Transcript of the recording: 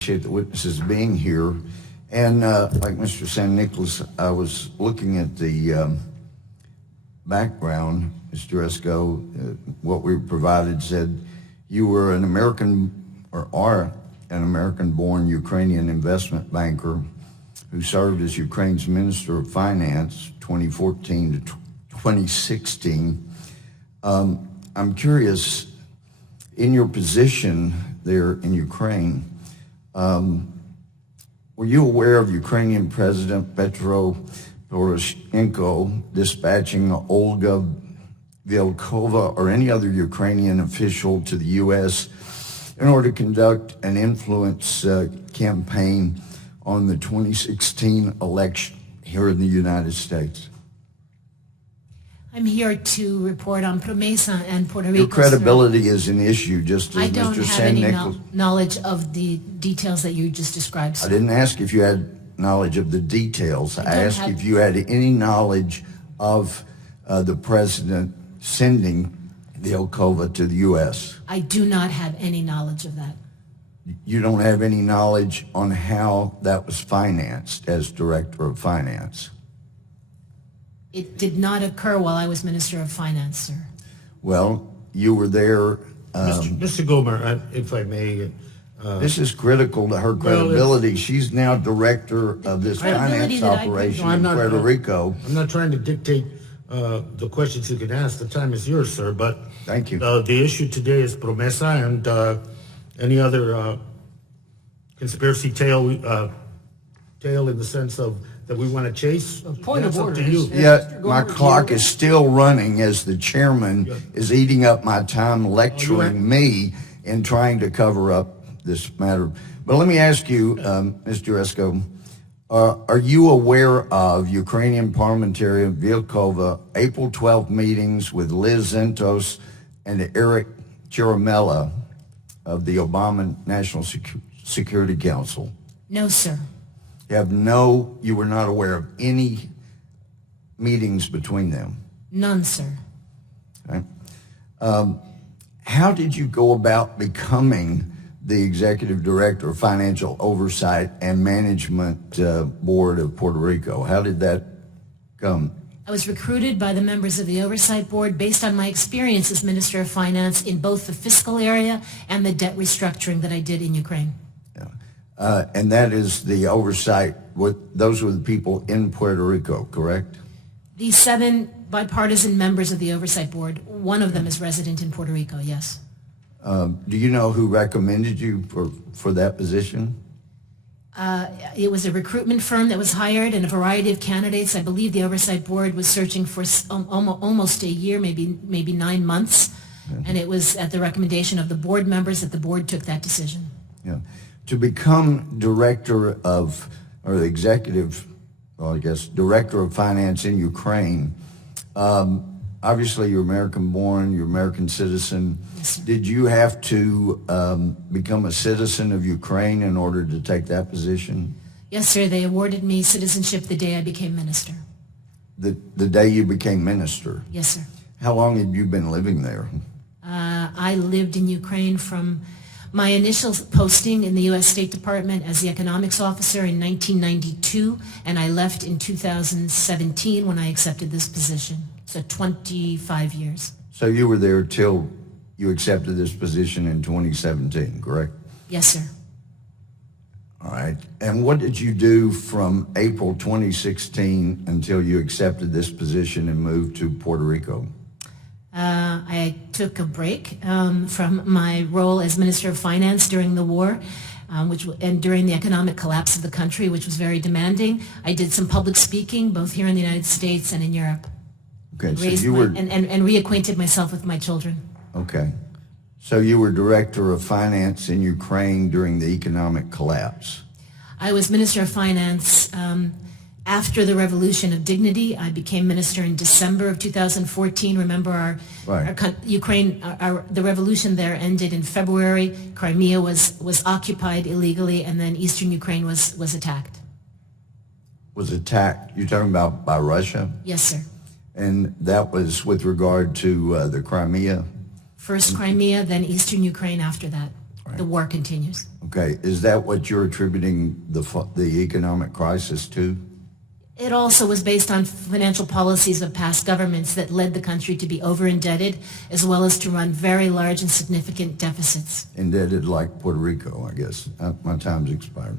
appreciate the witnesses being here. And like Mr. San Nicolas, I was looking at the background, Ms. Jaresko. What we provided said you were an American, or are an American-born Ukrainian investment banker who served as Ukraine's Minister of Finance 2014 to 2016. I'm curious, in your position there in Ukraine, were you aware of Ukrainian President Petro Poroshenko dispatching Olga Vilkova or any other Ukrainian official to the U.S. in order to conduct an influence campaign on the 2016 election here in the United States? I'm here to report on Promesa and Puerto Rico. Your credibility is an issue, just as I don't Mr. have San any Nicolas. knowledge of the details that you just described, sir. I didn't ask if you had knowledge of the details. I asked if you had any knowledge of the president sending Vilkova to the U.S. I do not have any knowledge of that. You don't have any knowledge on how that was financed as Director of Finance? It did not occur while I was Minister of Finance, sir. Well, you were there. Mr. Gohmert, if I may. This is critical to her credibility. She's now Director of this finance operation in Puerto Rico. I'm not trying to dictate the questions you can ask. The time is yours, sir. But thank you. The issue today is Promesa and any other conspiracy tale in the sense of that we want to chase. Point of order. Yeah, my clock is still running as the chairman is eating up my time lecturing me and trying to cover up this matter. But let me ask you, Ms. Jaresko, are you aware of Ukrainian parliamentarian Vilkova April 12 meetings with Liz Zentos and Eric Chiramella of the Obama National Security Council? No, sir. You were not aware of any meetings between them? None, sir. Okay. How did you go about becoming the Executive Director of Financial Oversight and Management Board of Puerto Rico? How did that come? I was recruited by the members of the Oversight Board based on my experience as Minister of Finance in both the fiscal area and the debt restructuring that I did in Ukraine. And that is the oversight. Those were the people in Puerto Rico, correct? The 7 bipartisan members of the Oversight Board, one of them is resident in Puerto Rico, yes. Do you know who recommended you for that position? It was a recruitment firm that was hired and a variety of candidates. I believe the Oversight Board was searching for almost a year, maybe 9 months. And it was at the recommendation of the board members that the board took that decision. Yeah. To become Director of, or the Executive, well, I guess, Director of Finance in Ukraine, obviously you're American-born, you're American citizen. Yes, sir. Did you have to become a citizen of Ukraine in order to take that position? Yes, sir. They awarded me citizenship the day I became minister. The day you became minister? Yes, sir. How long had you been living there? I lived in Ukraine from my initial posting in the U.S. State Department as the economics officer in 1992, and I left in 2017 when I accepted this position. So 25 years. So you were there till you accepted this position in 2017, correct? Yes, sir. All right. And what did you do from April 2016 until you accepted this position and moved to Puerto Rico? I took a break from my role as Minister of Finance during the war, and during the economic collapse of the country, which was very demanding. I did some public speaking, both here in the United States and in Europe. Okay, so and reacquainted myself with my children. Okay. So you were Director of Finance in Ukraine during the economic collapse. I was Minister of Finance after the Revolution of Dignity. I became minister in December of 2014. Remember, the revolution there ended in February. Crimea was occupied illegally, and then eastern Ukraine was attacked. Was attacked? You're talking about by Russia? Yes, sir. And that was with regard to the Crimea? First Crimea, then eastern Ukraine after that. The war continues. Okay, is that what you're attributing the economic crisis to? It also was based on financial policies of past governments that led the country to be over-indebted, as well as to run very large and significant deficits. Indebted like Puerto Rico, I guess. My time's expired.